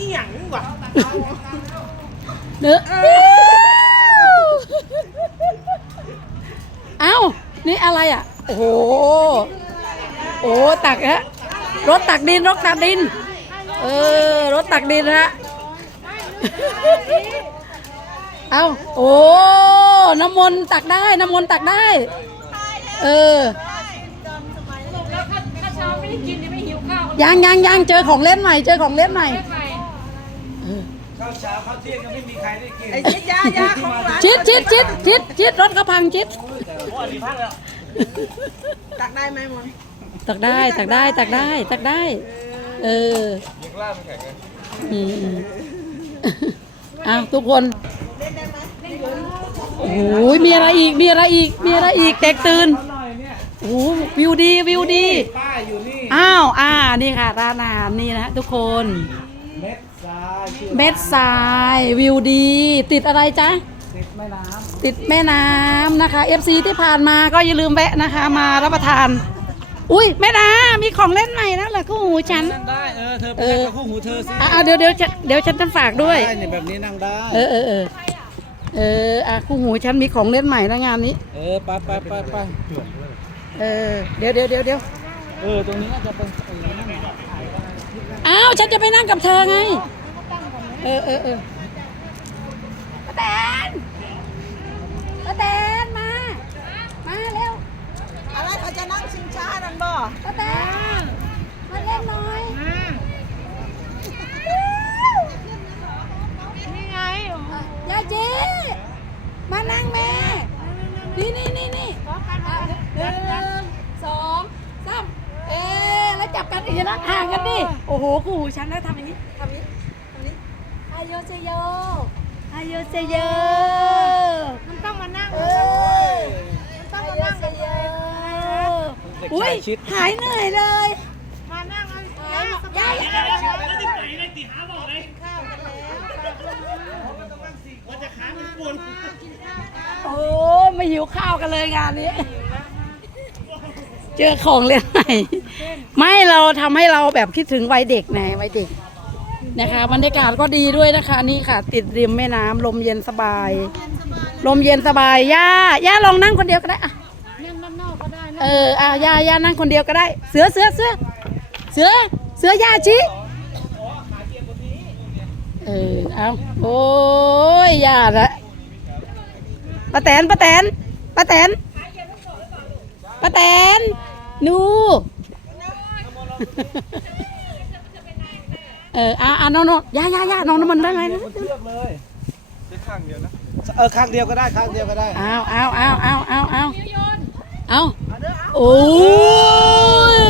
อีหยังวะเนื้อเอ้า นี่อะไรอะ โอ้โห โอ้ตักฮะ รถตักดิน รถตักดิน เออ รถตักดินฮะ เอ้า โอ้ น้ำมนต์ตักได้ น้ำมนต์ตักได้ เออแล้วถ้าถ้าเช้าไม่ได้กินเนี่ยไม่หิวข้าวยังยังยังเจอของเล่นใหม่ เจอของเล่นใหม่ไม่ไป ข้าวเช้าข้าวเที่ยงก็ไม่มีใครได้กินไอ้ชิดยายาของหลานชิดชิดชิดชิดชิดรถเขาพังชิดโอ้อันนี้พักแล้วตักได้ไหมมนตักได้ตักได้ตักได้ตักได้ เออยังล่ามันแข็งเลยอืมอืมอ้าวทุกคนโอ้โหมีอะไรอีกมีอะไรอีกมีอะไรอีกแตกตื่นหน่อยเนี่ยโอ้โหวิวดีวิวดีป้าอยู่นี่อ้าวอ่านี่ค่ะร้านอาหารนี่นะทุกคน เม็ดทรายวิวดี ติดอะไรจ๊ะ ติดแม่น้ติดแม่น้ำนะคะ FC ที่ผ่านมาก็อย่าลืมแวะนะคะ มารับประทาน อุ้ยแม่นามีของเล่นใหม่แล้วเหรอคู่หูฉันำนั่งได้ เออ เธอไปเออนั่งกับคู่หูเธอสิอะอะเดี๋ยวเดี๋ยวฉันเดี๋ยวฉันจะฝากด้วย ได้เนี่ยแบบนี้นั่งได้ เออเออเออเอออะคู่หูฉันมีของเล่นใหม่แล้วงานนี้ เออไปไปไปไปเออเดี๋ยวเดี๋ยวเดี๋ยวเดี๋ยวเออ ตรงนี้น่าจะเป็นไอ้นั่นน่ะอ้าวฉันจะไปนั่งกับเธอไง เออเออเออป้าแตนป้าแตนมา มาเร็วอะไรเขาจะนั่งชิงช้านั่นบ่ป้าแตนมาเล่นหน่อยนี่ไงยายจีมานั่งแม่ นี่นี่นี่นี่อะหนึ่งสองสามเอ๊ะแล้วจับกันอีกนะห่างกันดิ โอ้โหคู่หูฉันนะทำอย่างนี้ทำอย่างนี้ทำอย่างนี้ อายโยเซโยอายโยเซโยมันต้องมานั่งเออต้องมานั่งกันเลยเด็กอุ้ชายยชิดหายเหนื่อยเลย มานั่งกันยายยายยายโอ้ไม่หิวข้าวกันเลยงานนี้ เจอของเล่นใหม่ไม่เราทำให้เราแบบคิดถึงวัยเด็กไงวัยเด็ก นะคะบรรยากาศก็ดีด้วยนะคะ นี่ค่ะ ติดริมแม่น้ำลมเย็นสบาย ลมเย็นสบายย่าย่าลองนั่งคนเดียวก็ได้อะนั่งด้านนอกก็ได้นะเอออะย่าย่านั่งคนเดียวก็ได้ เสือเสือเสือเสือเสือย่าชิเออเอาโอ้ยย่าละป้าแตนป้าแตนป้าแตนป้าแตนหนู เอออะอะน้องน้องย่าย่าย่าน้องน้ำมันได้ไหมนะเชือกเลยใช้ข้างเดียวนะเออข้างเดียวก็ได้ข้างเดียวก็ได้เอาเอาเอาเอาเอาเอาเอาโอ้ย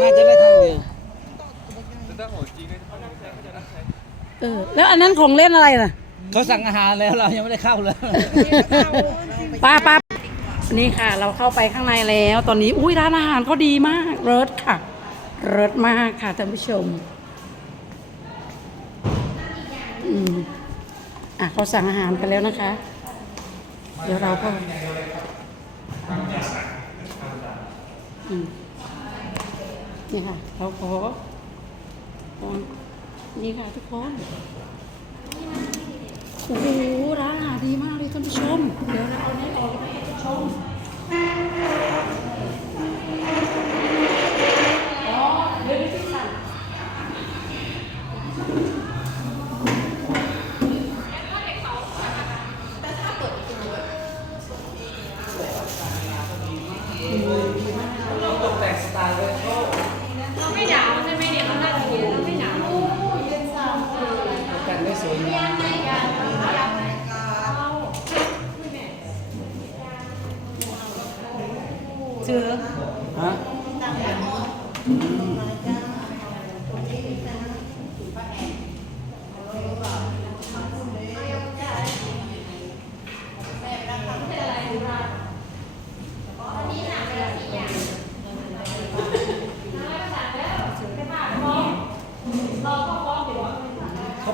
น่าจะได้ข้างเดียวเออแล้วอันนั้นของเล่นอะไรน่ะเขาสั่งอาหารแล้วเรายังไม่ได้เข้าเลยป้าป้านี่ค่ะ เราเข้าไปข้างในแล้ว ตอนนี้อุ้ยร้านอาหารเขาดีมากเลิศค่ะ เลิศมากค่ะท่านผู้ชม อืม อะเขาสั่งอาหารกันแล้วนะคะ เดี๋ยวเราก็อืมนี่ค่ะ เราขอนี่ค่ะทุกคนโอ้โหร้านอาหารดีมากเลยท่านผู้ชม เดี๋ยวเราเอานี้ออกให้ท่านผู้ชม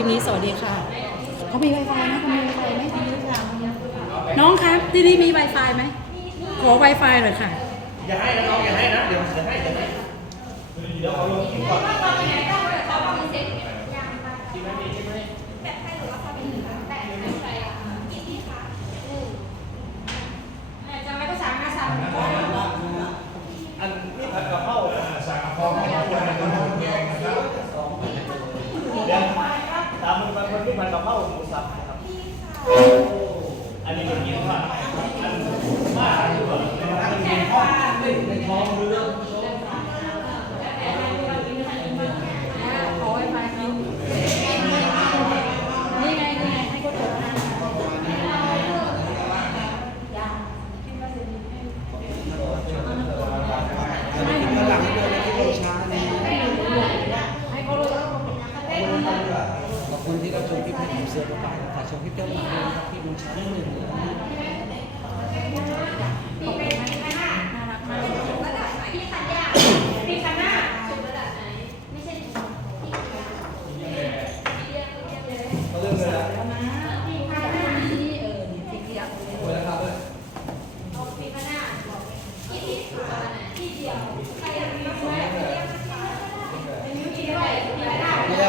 ลิปนี้สวัสดีค่ะเขามี Wi-Fi ไหมเขามี Wi-Fi ไหมน้องคะที่นี่มี Wi-Fi ไหมขอ Wi-Fi หน่อยค่ะ อย่าให้นะน้องอย่าให้นะเดี๋ยวจะให้จะให้เดี๋ยวเอาลงคลิปก่อน จะไม่ก็สามารถสั่ง อันนี้ผัดกะเพราสั่งกะเพราเดี๋ยวตามมันมันที่ผัดกะเพราหมูสับนะครับ อันนี้มันกินว่าอันมาอยู่แบบมันมีห้องเป็นท้องเรือ ขอ Wi-Fi เขานี่ไงนี่ไงให้เขาจด ขาเลยขอบคุณที่รับชมคลิปให้ผมเสือประปาถ่ายชมคลิปเจ้าหน้าที่นะครับที่มุมช้าหนึ่งนะ ปีข้างหน้า เรื่องเลยนะ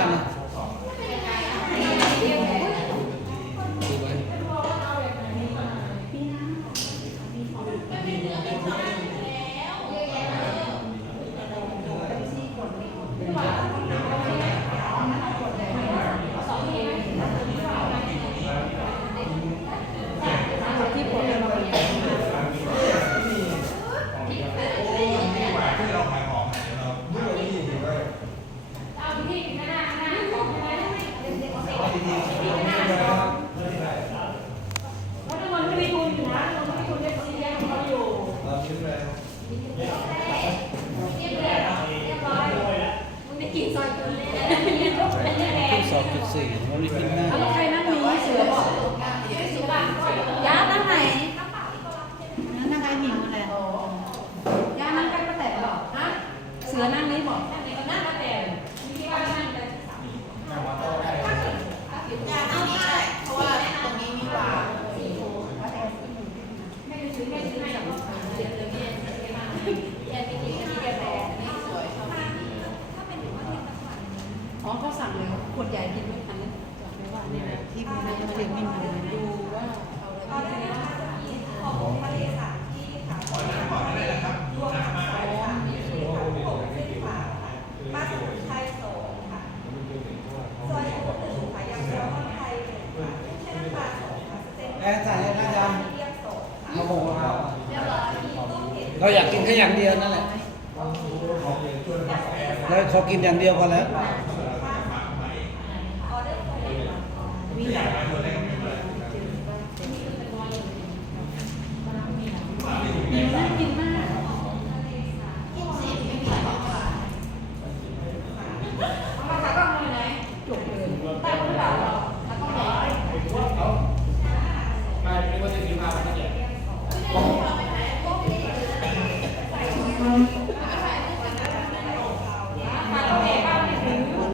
ไม่ยากนะขึ้นสองจุดสี่วันนี้กินง่าย แล้วใครนั่งนี้เสือบอกยานั่งไหนนั่งไอ้หมิงอะไรยานั่งใกล้ป้าแต๋วเหรอฮะเสือนั่งนี้บอกนั่งไหนก็นั่งป้าแต๋วมีที่ว่านั่งแต่ อ๋อเขาสั่งเลยขวดใหญ่กินไม่ทันจอดไม่ว่าเนี่ยที่มันไม่เต็มไม่มีเลยนะดูว่าเอาอะไรที่ แอนจ่ายให้นะจ๊ะเอาหมูครับเรา อยากกินแค่อย่างเดียวนั่นแหละแล้วขอกินอย่างเดียวพอแล้ว